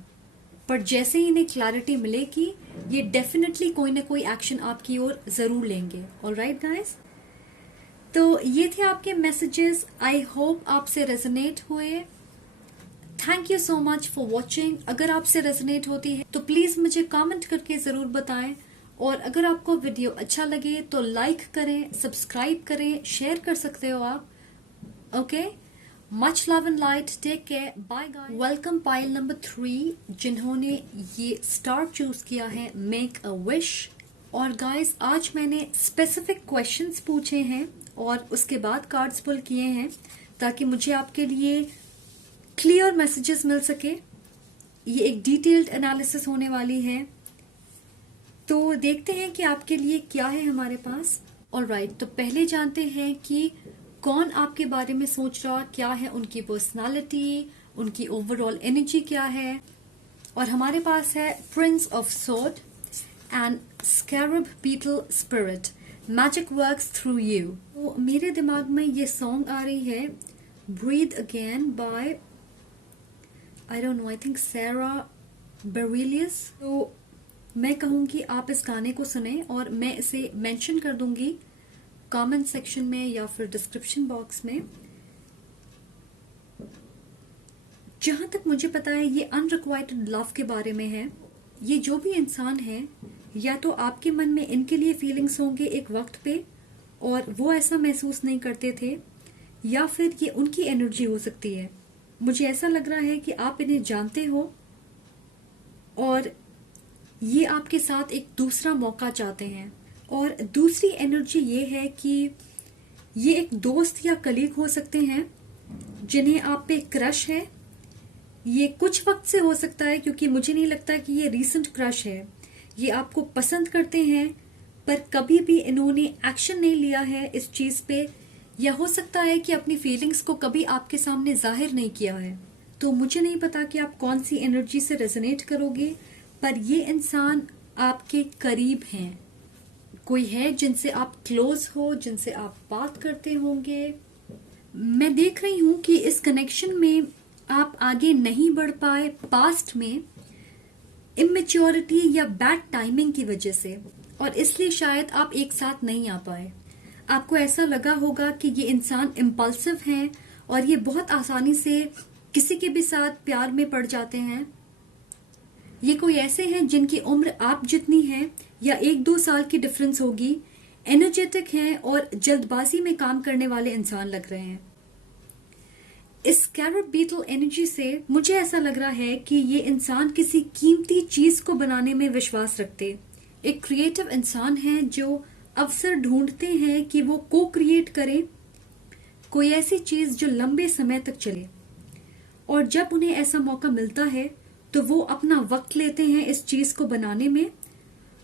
पर जैसे ही इन्हें क्लैरिटी मिलेगी ये डेफिनेटली कोई ना कोई एक्शन आपकी ओर जरूर लेंगे। ऑलराइट गाइस, तो ये थे आपके मैसेजेस। आई होप आपसे रेजोनेट हुए। Thank you so much for watching. अगर आपसे रेजोनेट होती है तो प्लीज मुझे कमेंट करके जरूर बताएं, और अगर आपको वीडियो अच्छा लगे तो लाइक करें, सब्सक्राइब करें, शेयर कर सकते हो आप। Okay, much love and light, take care, bye guys. Welcome pile number 3 जिन्होंने ये स्टार चूज किया है, मेक अ विश। और गाइस, आज मैंने स्पेसिफिक क्वेश्चंस पूछे हैं और उसके बाद कार्ड्स पुल किए हैं ताकि मुझे आपके लिए क्लियर मैसेजेस मिल सके। ये एक डिटेल्ड एनालिसिस होने वाली है, तो देखते हैं कि आपके लिए क्या है हमारे पास। ऑलराइट, तो पहले जानते हैं कि कौन आपके बारे में सोच रहा, क्या है उनकी पर्सनालिटी, उनकी ओवरऑल एनर्जी क्या है। और हमारे पास है prince of sword and scarab beetle spirit, magic works through you. तो मेरे दिमाग में ये सॉन्ग आ रही है, breathe again by I don't know, I think Sara Bareilles. तो मैं कहूंगी आप इस गाने को सुने और मैं इसे मेंशन कर दूंगी कमेंट सेक्शन में या फिर डिस्क्रिप्शन बॉक्स में। जहां तक मुझे पता है ये अनरिक्वाइटेड लव के बारे में है। ये जो भी इंसान है, या तो आपके मन में इनके लिए फीलिंग्स होंगे एक वक्त पे और वो ऐसा महसूस नहीं करते थे, या फिर ये उनकी एनर्जी हो सकती है। मुझे ऐसा लग रहा है कि आप इन्हें जानते हो और ये आपके साथ एक दूसरा मौका चाहते हैं। और दूसरी एनर्जी ये है कि ये एक दोस्त या कलीग हो सकते हैं जिन्हें आप पे क्रश है। ये कुछ वक्त से हो सकता है, क्योंकि मुझे नहीं लगता कि ये रीसेंट क्रश है। ये आपको पसंद करते हैं पर कभी भी इन्होंने एक्शन नहीं लिया है इस चीज पे, या हो सकता है कि अपनी फीलिंग्स को कभी आपके सामने जाहिर नहीं किया है। तो मुझे नहीं पता कि आप कौन सी एनर्जी से रेजोनेट करोगे, पर ये इंसान आपके करीब हैं। कोई है जिनसे आप क्लोज हो, जिनसे आप बात करते होंगे। मैं देख रही हूं कि इस कनेक्शन में आप आगे नहीं बढ़ पाए पास्ट में, इमेच्योरिटी या बैड टाइमिंग की वजह से, और इसलिए शायद आप एक साथ नहीं आ पाए। आपको ऐसा लगा होगा कि ये इंसान इम्पल्सिव हैं और ये बहुत आसानी से किसी के भी साथ प्यार में पड़ जाते हैं। ये कोई ऐसे हैं जिनकी उम्र आप जितनी है या 1-2 साल की डिफरेंस होगी, एनर्जेटिक हैं और जल्दबाजी में काम करने वाले इंसान लग रहे हैं। इस स्कैरब बीटल एनर्जी से मुझे ऐसा लग रहा है कि ये इंसान किसी कीमती चीज को बनाने में विश्वास रखते, एक क्रिएटिव इंसान है जो अवसर ढूंढते हैं कि वो को क्रिएट करें कोई ऐसी चीज जो लंबे समय तक चले, और जब उन्हें ऐसा मौका मिलता है तो वो अपना वक्त लेते हैं इस चीज को बनाने में,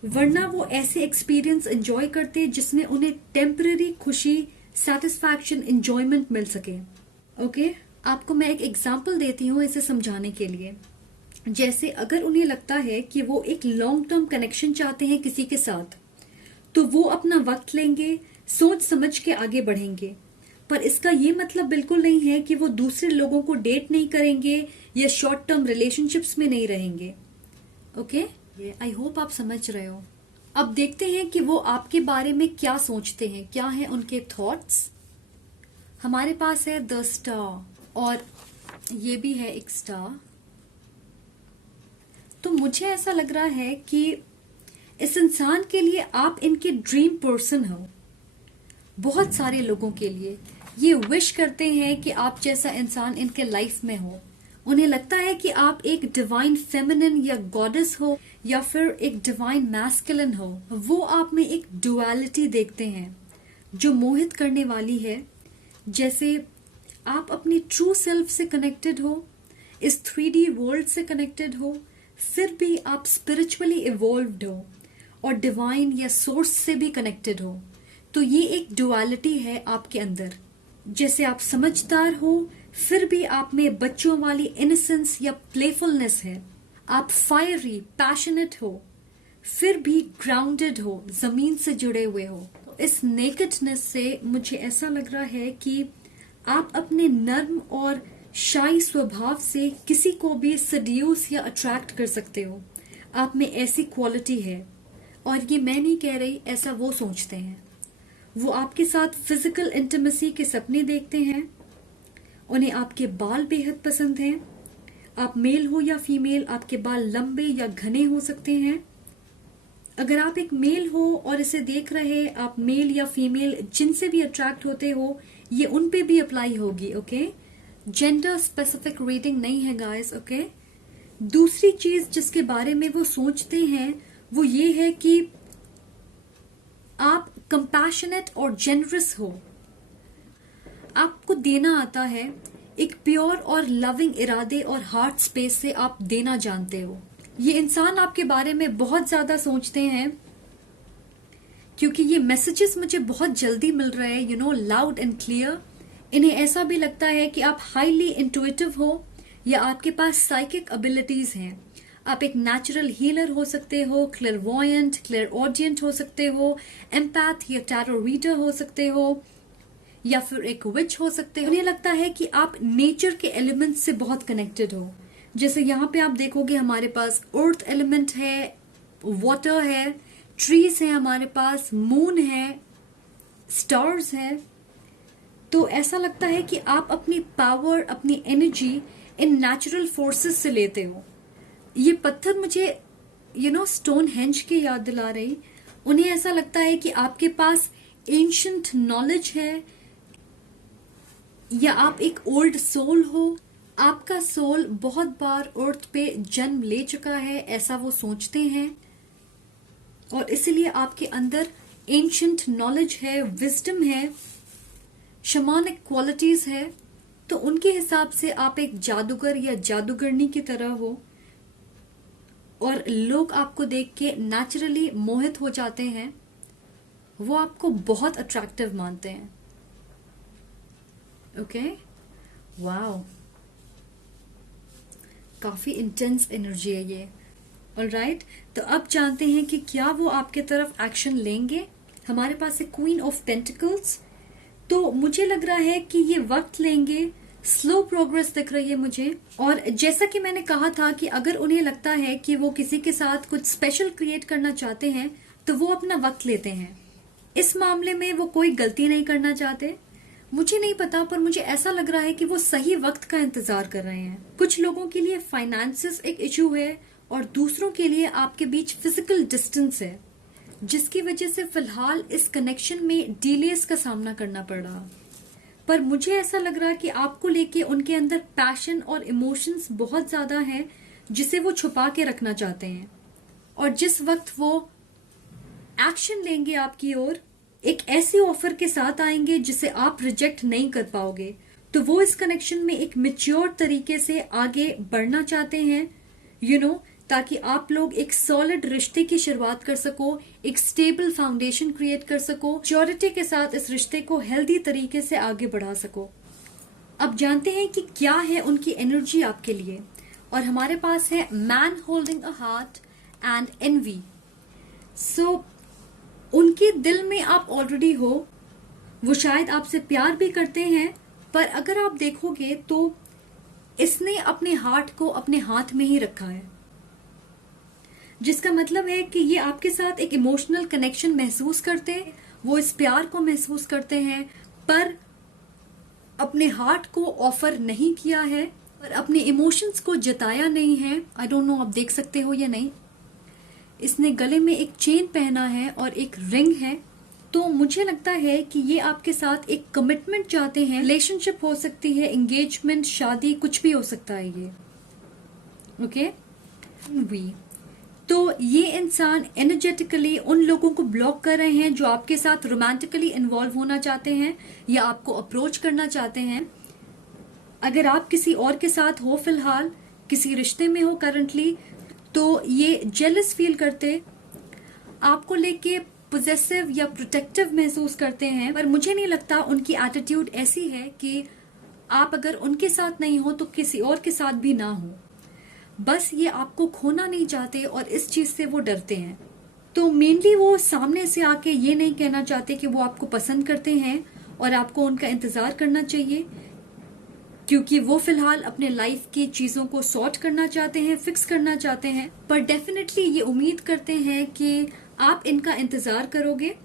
वरना वो ऐसे एक्सपीरियंस एंजॉय करते जिसमें उन्हें टेम्पररी खुशी, सेटिस्फैक्शन, एंजॉयमेंट मिल सके। ओके, आपको मैं एक एग्जांपल देती हूँ इसे समझाने के लिए। जैसे अगर उन्हें लगता है कि वो एक लॉन्ग टर्म कनेक्शन चाहते हैं किसी के साथ, तो वो अपना वक्त लेंगे, सोच समझ के आगे बढ़ेंगे। पर इसका ये मतलब बिल्कुल नहीं है कि वो दूसरे लोगों को डेट नहीं करेंगे या शॉर्ट टर्म रिलेशनशिप्स में नहीं रहेंगे। ओके, आई होप आप समझ रहे हो। अब देखते हैं कि वो आपके बारे में क्या सोचते हैं, क्या है उनके थॉट्स। हमारे पास है द स्टार और ये भी है एक स्टार। तो मुझे ऐसा लग रहा है कि इस इंसान के लिए आप इनके ड्रीम पर्सन हो, बहुत सारे लोगों के लिए। ये विश करते हैं कि आप जैसा इंसान इनके लाइफ में हो। उन्हें लगता है कि आप एक डिवाइन फेमिनिन या गॉडेस हो या फिर एक डिवाइन मैस्कुलिन हो। वो आप में एक डुअलिटी देखते हैं जो मोहित करने वाली है। जैसे आप अपनी ट्रू सेल्फ से कनेक्टेड हो, इस 3D वर्ल्ड से कनेक्टेड हो, फिर भी आप स्पिरिचुअली इवॉल्व्ड हो और डिवाइन या सोर्स से भी कनेक्टेड हो। तो ये एक डुअलिटी है आपके अंदर। जैसे आप समझदार हो, फिर भी आप में बच्चों वाली इनोसेंस या प्लेफुलनेस है। आप फायरी पैशनेट हो, फिर भी ग्राउंडेड हो, जमीन से जुड़े हुए हो। तो इस नेकेडनेस से मुझे ऐसा लग रहा है कि आप अपने नर्म और शाई स्वभाव से किसी को भी सड्यूस या अट्रैक्ट कर सकते हो। आप में ऐसी क्वालिटी है, और ये मैं नहीं कह रही, ऐसा वो सोचते हैं। वो आपके साथ फिजिकल इंटीमेसी के सपने देखते हैं। उन्हें आपके बाल बेहद पसंद हैं। आप मेल हो या फीमेल, आपके बाल लंबे या घने हो सकते हैं। अगर आप एक मेल हो और इसे देख रहे, आप मेल या फीमेल जिनसे भी अट्रैक्ट होते हो, ये उन पे भी अप्लाई होगी। ओके, जेंडर स्पेसिफिक रीडिंग नहीं है गाइस। ओके, दूसरी चीज जिसके बारे में वो सोचते हैं वो ये है कि आप कंपैशनेट और जेनरस हो। आपको देना आता है, एक प्योर और लविंग इरादे और हार्ट स्पेस से आप देना जानते हो। ये इंसान आपके बारे में बहुत ज्यादा सोचते हैं क्योंकि ये मैसेजेस मुझे बहुत जल्दी मिल रहे हैं, लाउड एंड क्लियर। इन्हें ऐसा भी लगता है कि आप हाईली इंट्यूटिव हो या आपके पास साइकिक एबिलिटीज हैं। आप एक नेचुरल हीलर हो सकते हो, क्लेयरवॉयंट, क्लेयरऑडियंट हो सकते हो, एम्पैथ या टैरो रीडर हो सकते हो, या फिर एक विच हो सकते हो। उन्हें लगता है कि आप नेचर के एलिमेंट्स से बहुत कनेक्टेड हो। जैसे यहाँ पे आप देखोगे हमारे पास अर्थ एलिमेंट है, वाटर है, ट्रीज है, हमारे पास मून है, स्टार्स है। तो ऐसा लगता है कि आप अपनी पावर, अपनी एनर्जी इन नेचुरल फोर्सेस से लेते हो। ये पत्थर मुझे स्टोन हेंज की याद दिला रही। उन्हें ऐसा लगता है कि आपके पास एंशिएंट नॉलेज है या आप एक ओल्ड सोल हो। आपका सोल बहुत बार अर्थ पे जन्म ले चुका है, ऐसा वो सोचते हैं, और इसलिए आपके अंदर एंशिएंट नॉलेज है, विजडम है, शमानिक क्वालिटीज है। तो उनके हिसाब से आप एक जादूगर या जादूगरनी की तरह हो और लोग आपको देख के नेचुरली मोहित हो जाते हैं। वो आपको बहुत अट्रैक्टिव मानते हैं। ओके, वाओ, काफी इंटेंस एनर्जी है ये। ऑलराइट, तो अब जानते हैं कि क्या वो आपके तरफ एक्शन लेंगे। हमारे पास है क्वीन ऑफ पेंटिकल्स। तो मुझे लग रहा है कि ये वक्त लेंगे, स्लो प्रोग्रेस दिख रही है मुझे। और जैसा कि मैंने कहा था कि अगर उन्हें लगता है कि वो किसी के साथ कुछ स्पेशल क्रिएट करना चाहते हैं तो वो अपना वक्त लेते हैं। इस मामले में वो कोई गलती नहीं करना चाहते। मुझे नहीं पता, पर मुझे ऐसा लग रहा है कि वो सही वक्त का इंतजार कर रहे हैं। कुछ लोगों के लिए फाइनेंसेस एक इशू है और दूसरों के लिए आपके बीच फिजिकल डिस्टेंस है, जिसकी वजह से फिलहाल इस कनेक्शन में डिलेस का सामना करना पड़ रहा। पर मुझे ऐसा लग रहा है कि आपको लेके उनके अंदर पैशन और इमोशंस बहुत ज्यादा है, जिसे वो छुपा के रखना चाहते हैं। और जिस वक्त वो एक्शन लेंगे आपकी ओर, एक ऐसे ऑफर के साथ आएंगे जिसे आप रिजेक्ट नहीं कर पाओगे। तो वो इस कनेक्शन में एक मैच्योर तरीके से आगे बढ़ना चाहते हैं, ताकि आप लोग एक सॉलिड रिश्ते की शुरुआत कर सको, एक स्टेबल फाउंडेशन क्रिएट कर सको, मैच्योरिटी के साथ इस रिश्ते को हेल्दी तरीके से आगे बढ़ा सको। अब जानते हैं कि क्या है उनकी एनर्जी आपके लिए। और हमारे पास है man holding a heart and envy. So उनके दिल में आप ऑलरेडी हो। वो शायद आपसे प्यार भी करते हैं, पर अगर आप देखोगे तो इसने अपने हार्ट को अपने हाथ में ही रखा है, जिसका मतलब है कि ये आपके साथ एक इमोशनल कनेक्शन महसूस करते हैं, वो इस प्यार को महसूस करते हैं, पर अपने हार्ट को ऑफर नहीं किया है और अपने इमोशंस को जताया नहीं है। आई डोंट नो आप देख सकते हो या नहीं। इसने गले में एक चेन पहना है और एक रिंग है। तो मुझे लगता है कि ये आपके साथ एक कमिटमेंट चाहते हैं। रिलेशनशिप हो सकती है, एंगेजमेंट, शादी, कुछ भी हो सकता है ये। ओके वी तो ये इंसान एनर्जेटिकली उन लोगों को ब्लॉक कर रहे हैं जो आपके साथ रोमांटिकली इन्वॉल्व होना चाहते हैं या आपको अप्रोच करना चाहते हैं। अगर आप किसी और के साथ हो, फिलहाल किसी रिश्ते में हो करंटली, तो ये जेलस फील करते, आपको लेके पोजेसिव या प्रोटेक्टिव महसूस करते हैं। पर मुझे नहीं लगता उनकी एटीट्यूड ऐसी है कि आप अगर उनके साथ नहीं हो तो किसी और के साथ भी ना हो। बस ये आपको खोना नहीं चाहते और इस चीज से वो डरते हैं। तो मेनली वो सामने से आके ये नहीं कहना चाहते कि वो आपको पसंद करते हैं और आपको उनका इंतजार करना चाहिए, क्योंकि वो फिलहाल अपने लाइफ की चीजों को सॉर्ट करना चाहते हैं, फिक्स करना चाहते हैं। पर डेफिनेटली ये उम्मीद करते हैं कि आप इनका इंतजार करोगे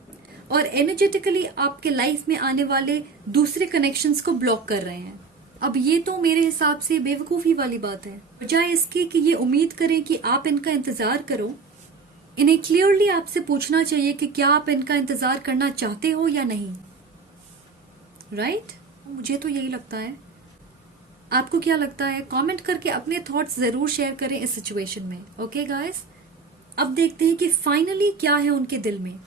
और एनर्जेटिकली आपके लाइफ में आने वाले दूसरे कनेक्शंस को ब्लॉक कर रहे हैं। अब ये तो मेरे हिसाब से बेवकूफी वाली बात है। बजाय इसकी कि ये उम्मीद करें कि आप इनका इंतजार करो, इन्हें क्लियरली आपसे पूछना चाहिए कि क्या आप इनका इंतजार करना चाहते हो या नहीं। राइट? मुझे तो यही लगता है। आपको क्या लगता है? कमेंट करके अपने थॉट्स जरूर शेयर करें इस सिचुएशन में। ओके गाइस, अब देखते हैं कि फाइनली क्या है उनके दिल में।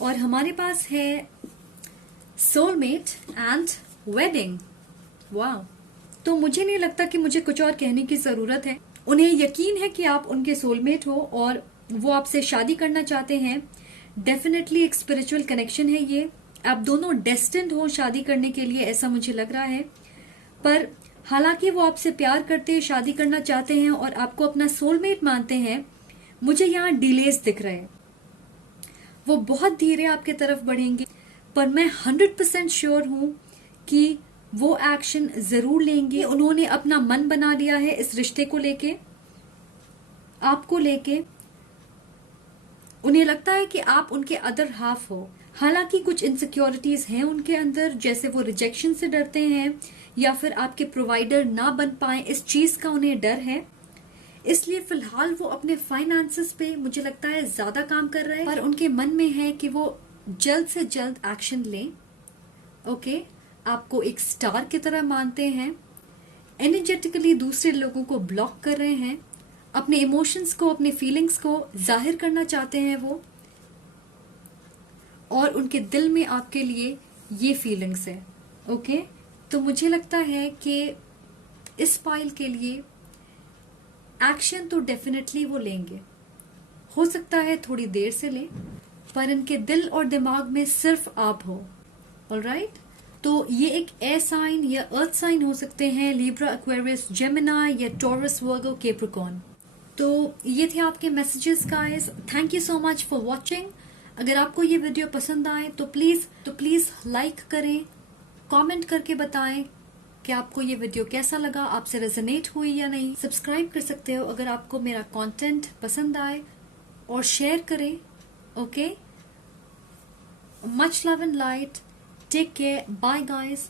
और हमारे पास है सोलमेट एंड वेडिंग। वाह! तो मुझे नहीं लगता कि मुझे कुछ और कहने की जरूरत है। उन्हें यकीन है कि आप उनके सोलमेट हो और वो आपसे शादी करना चाहते हैं। डेफिनेटली एक स्पिरिचुअल कनेक्शन है ये। आप दोनों डेस्टिन्ड हो शादी करने के लिए, ऐसा मुझे लग रहा है। पर हालांकि वो आपसे प्यार करते हैं, शादी करना चाहते हैं और आपको अपना सोलमेट मानते हैं, मुझे यहाँ डिलेज दिख रहे हैं। वो बहुत धीरे आपके तरफ बढ़ेंगे, पर मैं 100% श्योर हूं कि वो एक्शन जरूर लेंगे। उन्होंने अपना मन बना लिया है इस रिश्ते को लेके, आपको लेके। उन्हें लगता है कि आप उनके अदर हाफ हो। हालांकि कुछ इनसिक्योरिटीज हैं उनके अंदर, जैसे वो रिजेक्शन से डरते हैं या फिर आपके प्रोवाइडर ना बन पाए, इस चीज का उन्हें डर है। इसलिए फिलहाल वो अपने फाइनेंसेस पे मुझे लगता है ज्यादा काम कर रहे हैं, पर उनके मन में है कि वो जल्द से जल्द एक्शन लें। ओके, आपको एक स्टार की तरह मानते हैं, एनर्जेटिकली दूसरे लोगों को ब्लॉक कर रहे हैं, अपने इमोशंस को, अपने फीलिंग्स को जाहिर करना चाहते हैं वो, और उनके दिल में आपके लिए ये फीलिंग्स है। ओके, तो मुझे लगता है कि इस पाइल के लिए एक्शन तो डेफिनेटली वो लेंगे। हो सकता है थोड़ी देर से लें, पर इनके दिल और दिमाग में सिर्फ आप हो। ऑलराइट? तो ये एक एयर साइन या अर्थ साइन हो सकते हैं, लिब्रा, एक्वेरियस, जेमिनी या टॉरस, वर्गो, कैप्रिकॉर्न। तो ये थे आपके messages guys. Thank you so much for watching. अगर आपको ये वीडियो पसंद आए तो प्लीज लाइक करें, कमेंट करके बताएं कि आपको ये वीडियो कैसा लगा, आपसे रेजोनेट हुई या नहीं। सब्सक्राइब कर सकते हो अगर आपको मेरा कंटेंट पसंद आए, और शेयर करें। Okay, much love and light. Take care. Bye guys.